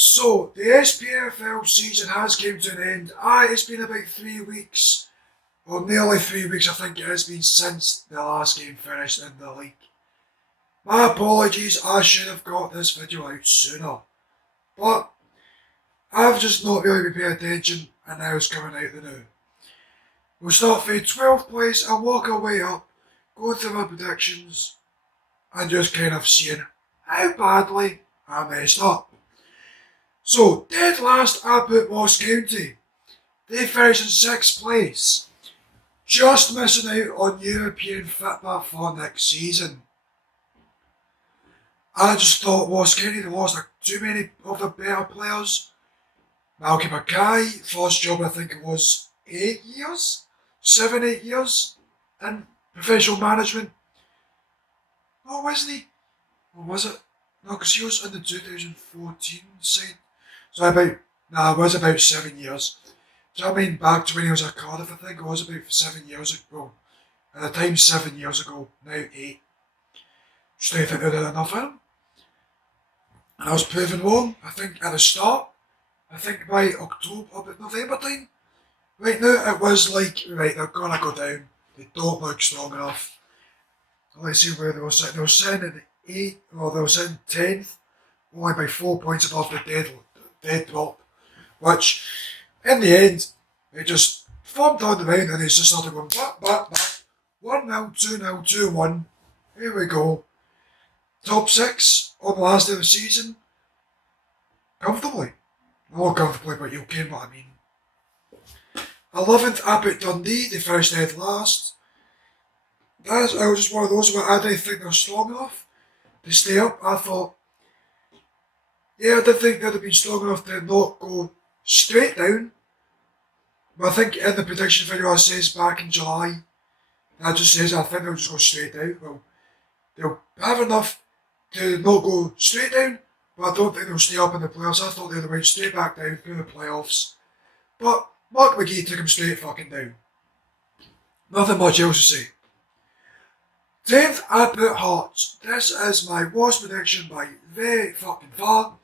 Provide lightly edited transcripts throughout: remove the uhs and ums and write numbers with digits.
So, the SPFL season has come to an end. It's been about 3 weeks, or nearly 3 weeks I think it has been since the last game finished in the league. My apologies, I should have got this video out sooner. But, I've just not really been paying attention, and now it's coming out the new. We'll start from 12th place and work our way up, going through my predictions, and just kind of seeing how badly I messed up. So, dead last I put Moss County. They finished in 6th place, just missing out on European football for next season. I just thought Moss County they lost too many of the better players. Malcolm Mackay, first job I think it was 8 years? 7-8 years in professional management. Oh, wasn't he? Or was it? No, because he was in the 2014 side. So it was about 7 years. So I mean, back to when he was at Cardiff, I think it was about 7 years ago. At the time, 7 years ago, now 8. Just don't think they did enough in him. And I was proven wrong, I think, at the start. I think by October, about November time. Right now, it was like, right, they're gonna go down. They don't look strong enough. Let's see where they were sitting. They were sitting in the 8th, or they were sitting 10th, only by 4 points above the dead drop. Which, in the end, they just formed on the round and they just started going back. 1-0, 2-0, 2-1. Here we go. Top 6 on the last day of the season. Comfortably. Not comfortably, but you'll get what I mean. 11th, I put Dundee. They finished dead last. I was just one of those where I didn't think they were strong enough to stay up. I thought, yeah, I did think they'd have been strong enough to not go straight down. But I think in the prediction video I says back in July, that just says I think they'll just go straight down. Well, they'll have enough to not go straight down, but I don't think they'll stay up in the playoffs. I thought they'd have went straight back down through the playoffs. But Mark McGee took them straight fucking down. Nothing much else to say. 10th, I put Hearts. This is my worst prediction by very fucking far.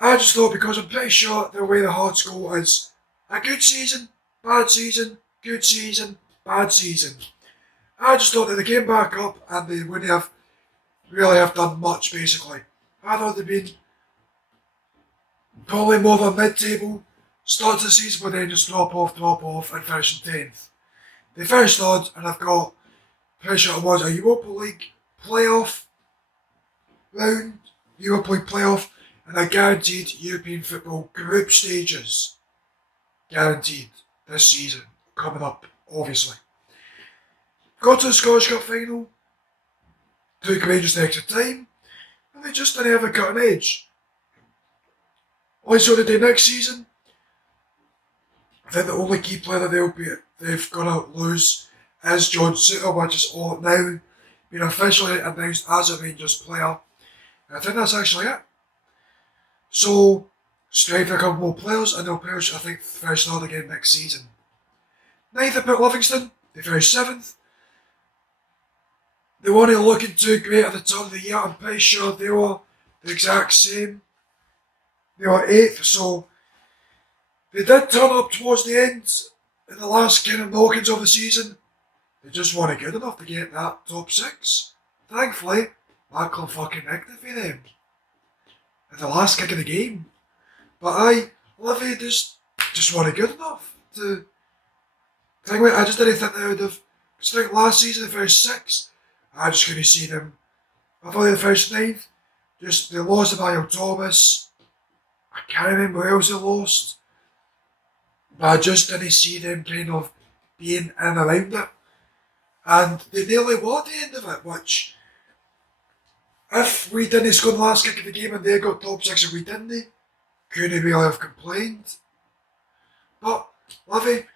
I just thought because I'm pretty sure the way the Hearts go is a good season, bad season, good season, bad season. I just thought that they came back up and they wouldn't have really have done much basically. I thought they'd been probably more of a mid-table start to the season but then just drop off and finish in 10th. They finished 3rd and I've got pretty sure it was a Europa League playoff round, Europa League playoff, and a guaranteed European football group stages. Guaranteed this season, coming up, obviously. Got to the Scottish Cup final, took Rangers the extra time, and they just didn't have a cutting edge. Only so they do next season. I think the only key player that they've gonna lose is John Suter, which is all now been officially announced as a Rangers player. And I think that's actually it. So, strengthen a couple more players and they'll finish, I think, finish 3rd again next season. 9th, I put Livingston. They finished 7th. They weren't looking too great at the turn of the year. I'm pretty sure they were the exact same. They were 8th, so they did turn up towards the end in the last kind of knockings of the season. They just weren't good enough to get that top 6. Thankfully, Macklin fucking nicked it for them. At the last kick of the game. But Livy just weren't good enough to... I just didn't think they would have... Because I think last season they finished 6th. I just couldn't see them. I thought they finished 9th. They lost to Mario Thomas. I can't remember who else they lost. But I just didn't see them kind of being in and around it. And they nearly were at the end of it, which, if we didn't score the last kick of the game and they got top 6 and we didn't, couldn't really have complained. But, Livy,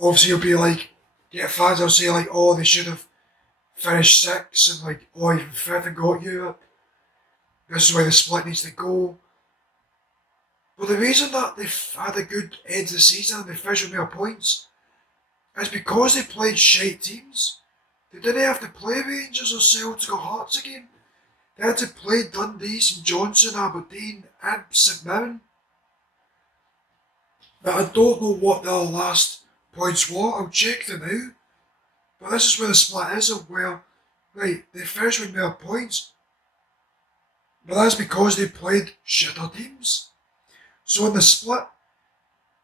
obviously you'll be like, get fans will say like, oh, they should have finished 6th and like, oh, even 5th and got Europe. This is where the split needs to go. But the reason that they've had a good end of the season and they finished with more points is because they played shite teams. They didn't have to play Rangers or Celtic or Hearts again. They had to play Dundee, St Johnstone, Aberdeen and St Mirren. But I don't know what their last points were. I'll check them out. But this is where the split is of where, right, they finished with more points. But that's because they played shitter teams. So in the split,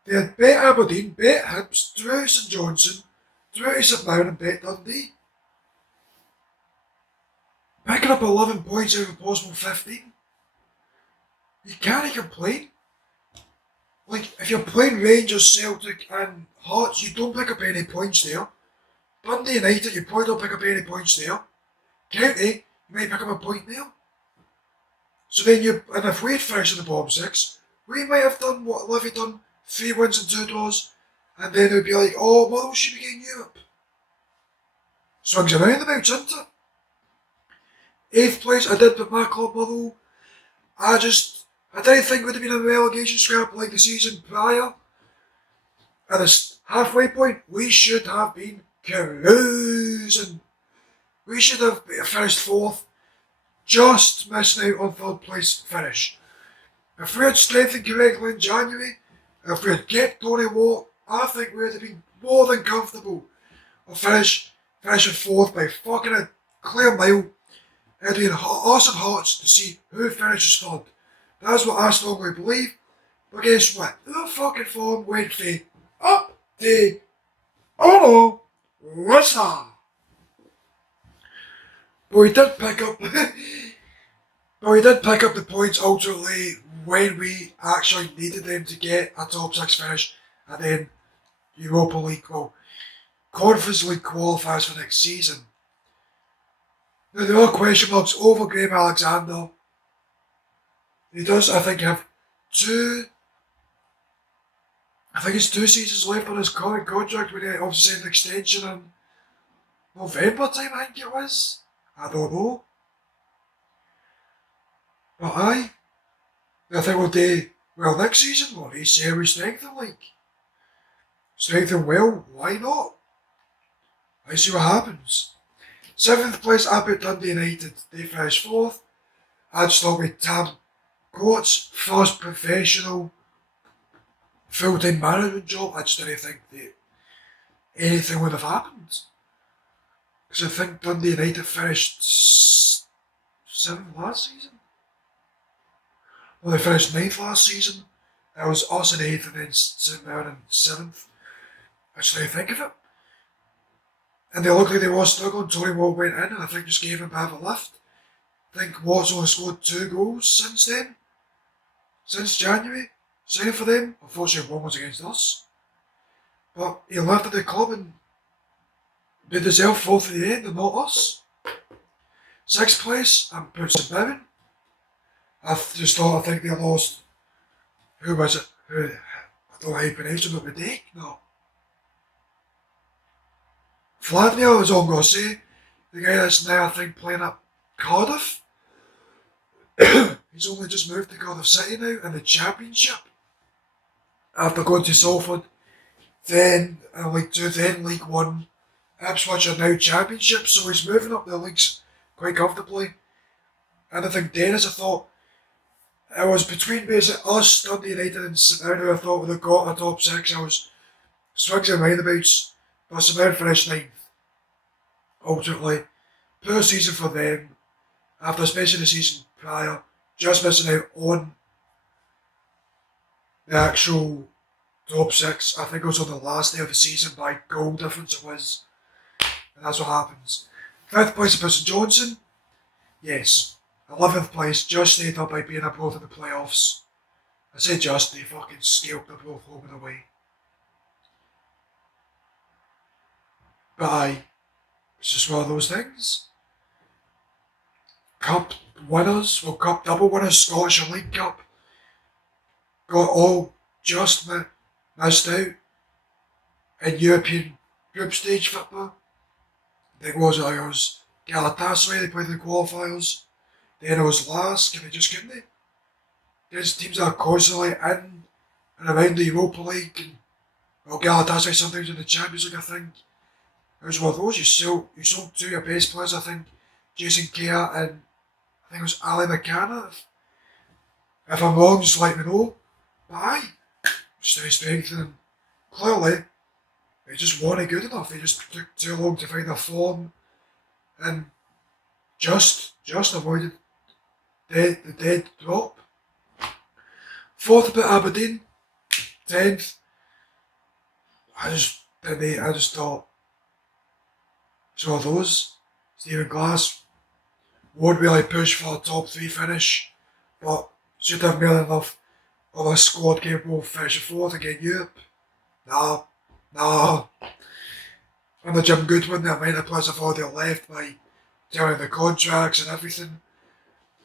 they had bet Aberdeen, bet Hibs, drew St Johnstone, drew St Mirren and bet Dundee. Picking up 11 points out of a possible 15. You can't complain. Like, if you're playing Rangers, Celtic and Hearts, you don't pick up any points there. Dundee United, you probably don't pick up any points there. County, you might pick up a point there. So then and if we'd finished in the bottom six, we might have done what Livy done, 3 wins and 2 draws, and then it would be like, oh, Motherwell should be getting Europe. Swings around the bounce, isn't it? 8th place, I did with my club, Motherwell. I didn't think it would have been a relegation scrap like the season prior. At the halfway point, we should have been cruising. We should have finished 4th, just missing out on 3rd place finish. If we had strengthened correctly in January, if we had kept Tony Watt, I think we would have been more than comfortable of finishing 4th by fucking a clear mile. It would be awesome hearts to see who finishes 3rd. That's what I strongly believe. But guess what? The fucking form went from up to oh no, what's that? But we did pick up the points ultimately when we actually needed them to get a top 6 finish, and then Europa League, Conference League qualifiers for next season. Now there are question marks over Graham Alexander. He does, I think, have 2 seasons left on his current contract when he obviously signed an extension in November time, I think it was. I don't know. But I think we'll do well next season. What he say we strengthen like? Strengthen well, why not? I see what happens. 7th place, I put Dundee United. They finished 4th. I just thought with Tam Court's first professional full-time management job, I just didn't think that anything would have happened. Because I think Dundee United finished 7th last season. Well, they finished 9th last season. It was us in 8th and then St Mirren in 7th. I just didn't think of it. And they looked like they were struggling. Tony Watt went in and I think just gave him a bit of a lift. I think Watt's only scored 2 goals since then. Since January. Same for them. Unfortunately, one was against us. But he lifted the club and they deserve 4th at the end and not us. 6th place, I'm put St Mirren. I think they lost. Who was it? I don't know how you pronounce him, but Badek? No. Vladimir is all I'm going to say. The guy that's now, I think, playing at Cardiff. He's only just moved to Cardiff City now in the Championship. After going to Salford, then League 2, then League 1. Ipswich are now Championship, so he's moving up the leagues quite comfortably. And I think Dennis, I thought, it was between basically us, Dundee United and St Mirren, who I thought would have got a top 6. I was swings and roundabouts, but St Mirren finished 9th. Ultimately, poor season for them, after especially the season prior, just missing out on the actual top 6. I think it was on the last day of the season by goal difference it was. And that's what happens. 5th place for St Johnstone. Yes. 11th place, just stayed up by being both in the playoffs. I say just, they fucking scalped them both home and away. But aye, it's just one of those things. Cup winners, Cup double winners, Scottish and League Cup, got all just missed out in European group stage football. I think it was ours. Galatasaray, they played in the qualifiers. Then it was last, couldn't they? There's teams that are constantly in and around the Europa League, and Galatasaray sometimes in the Champions League, I think. It was one of those, you sold 2 of your best players, I think. Jason Kerr and I think it was Ali McCann. If I'm wrong, just let me know. But aye, stay strengthening. Clearly, they just weren't good enough. They just took too long to find their form and just avoided the dead drop. Fourth about Aberdeen, 10th. I just thought, so are those. Stephen Glass won't really push for a top 3 finish, but should have more than enough of a squad capable of finishing fourth again Europe. Nah. And the Jim Goodwin, the amount of players have already left by telling the contracts and everything.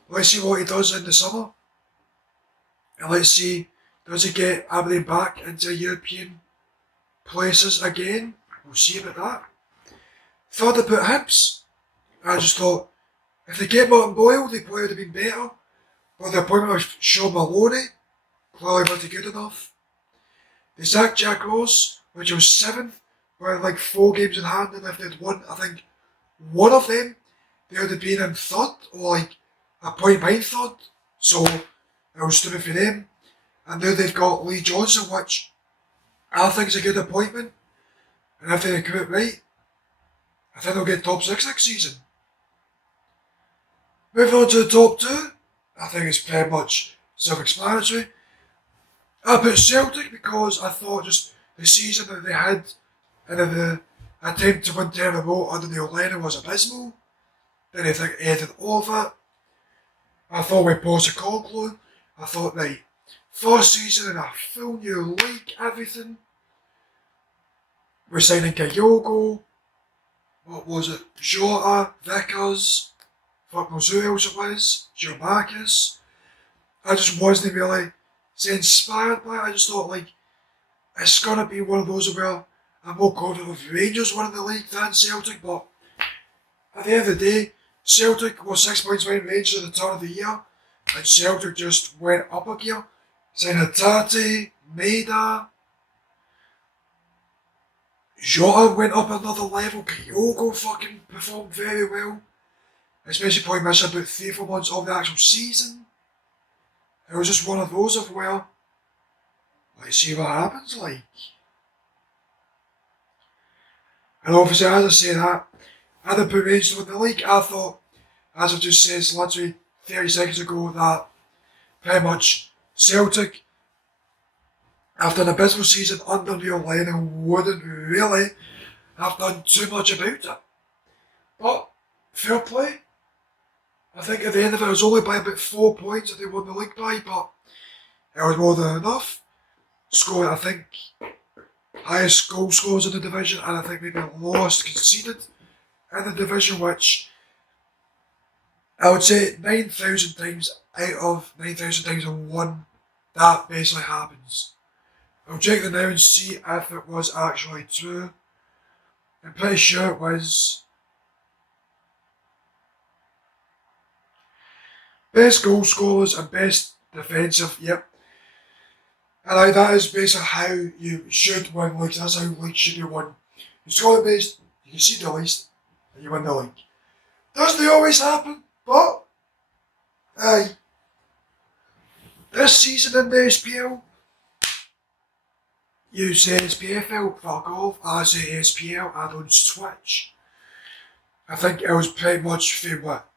Let's see what he does in the summer. And let's see, does he get Aberdeen back into European places again? We'll see about that. Third about Hibs. I just thought, if they get Martin Boyle, they probably would have been better. But the appointment of Sean Maloney, clearly not good enough. They sacked Jack Ross, which was 7th, with like 4 games in hand, and if they'd won, I think, one of them, they would have been in 3rd, or like a point behind 3rd. So, it was stupid for them. And now they've got Lee Johnson, which I think is a good appointment. And if they recruit right, I think they'll get top 6 next season. Moving on to the top 2, I think it's pretty much self-explanatory. I put Celtic because I thought just the season that they had and the attempt to win 10 in a row under Neil Lennon was abysmal. Then I think anything over it. I thought with Postecoglou, I thought right, first season in a full new league, everything. We're signing Kyogo, what was it, Jota, Vickers, fuck knows who else it was, Giamakis. I just wasn't really inspired by it. I just thought like, it's gonna be one of those where I'm more confident with Rangers winning the league than Celtic, but at the end of the day, Celtic was 6 points behind Rangers at the turn of the year, and Celtic just went up a gear. Signing Tati, Maida, Jota went up another level, Kyogo fucking performed very well, especially probably missing about 3-4 months of the actual season. It was just one of those of where, let's see what happens like. And obviously, as I say that, I didn't put Rangers to win the league. I thought, as I just said literally 30 seconds ago, that pretty much Celtic, after an abysmal season under Neil Lennon, wouldn't really have done too much about it. But, fair play. I think at the end of it, it was only by about 4 points that they won the league by, but it was more than enough. Scored, I think, highest goal scorers in the division, and I think maybe lowest conceded in the division, which I would say 9,000 times out of 9,000 times in one, that basically happens. I'll check it now and see if it was actually true. I'm pretty sure it was. Best goal scorers and best defensive, yep. And that is basically how you should win leagues. That's how leagues should be won. You score the best, you can see the least, and you win the league. Doesn't always happen, but aye. This season in the SPL, you say SPFL, fuck off. I say SPL, I don't switch. I think it was pretty much for what?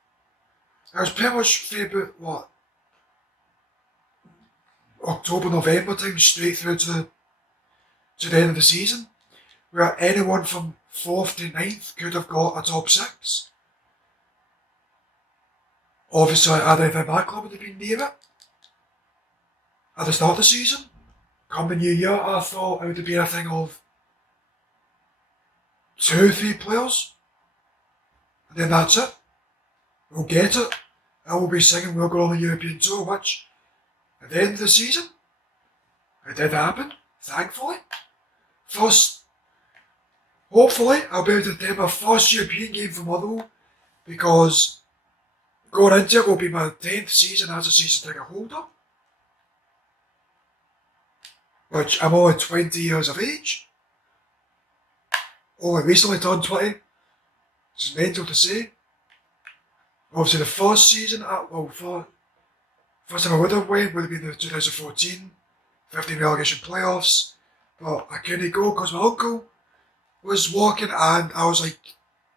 It was pretty much for about what? October, November time, straight through to the end of the season, where anyone from 4th to 9th could have got a top 6. Obviously, I don't think my club would have been near it. At the start of the season, come the new year, I thought it would have been a thing of 2-3 players, and then that's it. We'll get it, and we'll be singing we'll go on the European tour, which at the end of the season, it did happen, thankfully. Hopefully, I'll be able to play my first European game for Motherwell, because going into it will be my 10th season as a season ticket holder, which I'm only 20 years of age. Only recently turned 20. It's mental to say. Obviously, the first season, first time I would have went would have been the 2014 15 relegation playoffs. But I couldn't go because my uncle was walking and I was like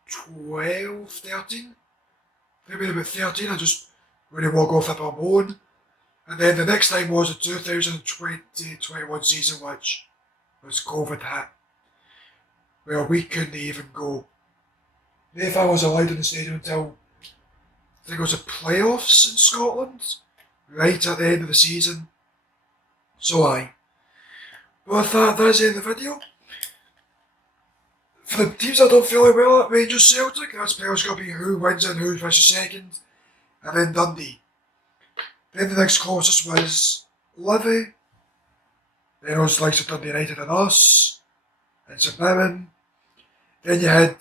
12, 13. Maybe about 13, I just really walk off at my own. And then the next time was the 2020-21 season, which was COVID hit. Where we couldn't even go. If I was allowed in the stadium until I think it was the playoffs in Scotland, right at the end of the season. So aye. But with that, that's the end of the video. For the teams that don't feel like well at Rangers Celtic, that's pretty much going to be who wins and who finishes second, and then Dundee. Then the next closest was Livy. Then it was the likes of Dundee United and us, and St Mirren. Then you had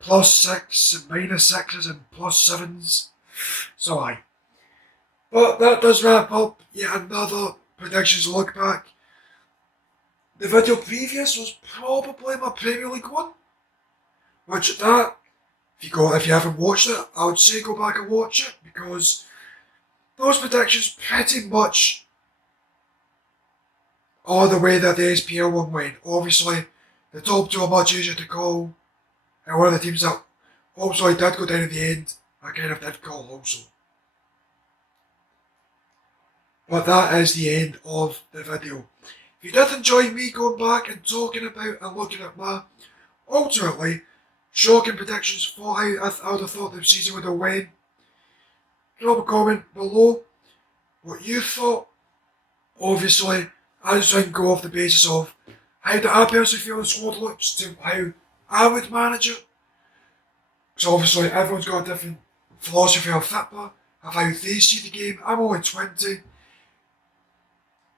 +6 and -6s and +7s. So aye. But that does wrap up yet another predictions look back. The video previous was probably my Premier League one. Which that, if you haven't watched it, I would say go back and watch it because those predictions pretty much are the way that the SPL one went. Obviously, the top two are much easier to call, and one of the teams that also did go down in the end, I kind of did call also. But that is the end of the video. If you did enjoy me going back and talking about and looking at my ultimately shocking predictions for how I would have thought the season would have went, drop a comment below what you thought. Obviously, I just try and go off the basis of how do I personally feel the squad looks to how I would manage it. Because obviously everyone's got a different philosophy of football, of how they see the game. I'm only 20.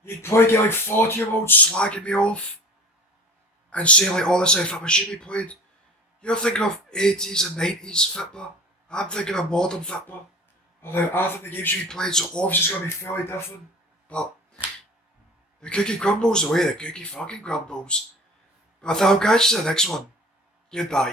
You'd probably get like 40-year-olds slagging me off and saying like, oh, this is how football should be played. You're thinking of 80s and 90s football. I'm thinking of modern football. Although I think the game should be played, so obviously it's going to be fairly different. But the cookie crumbles the way the cookie fucking crumbles. But I'll catch you in the next one. Goodbye.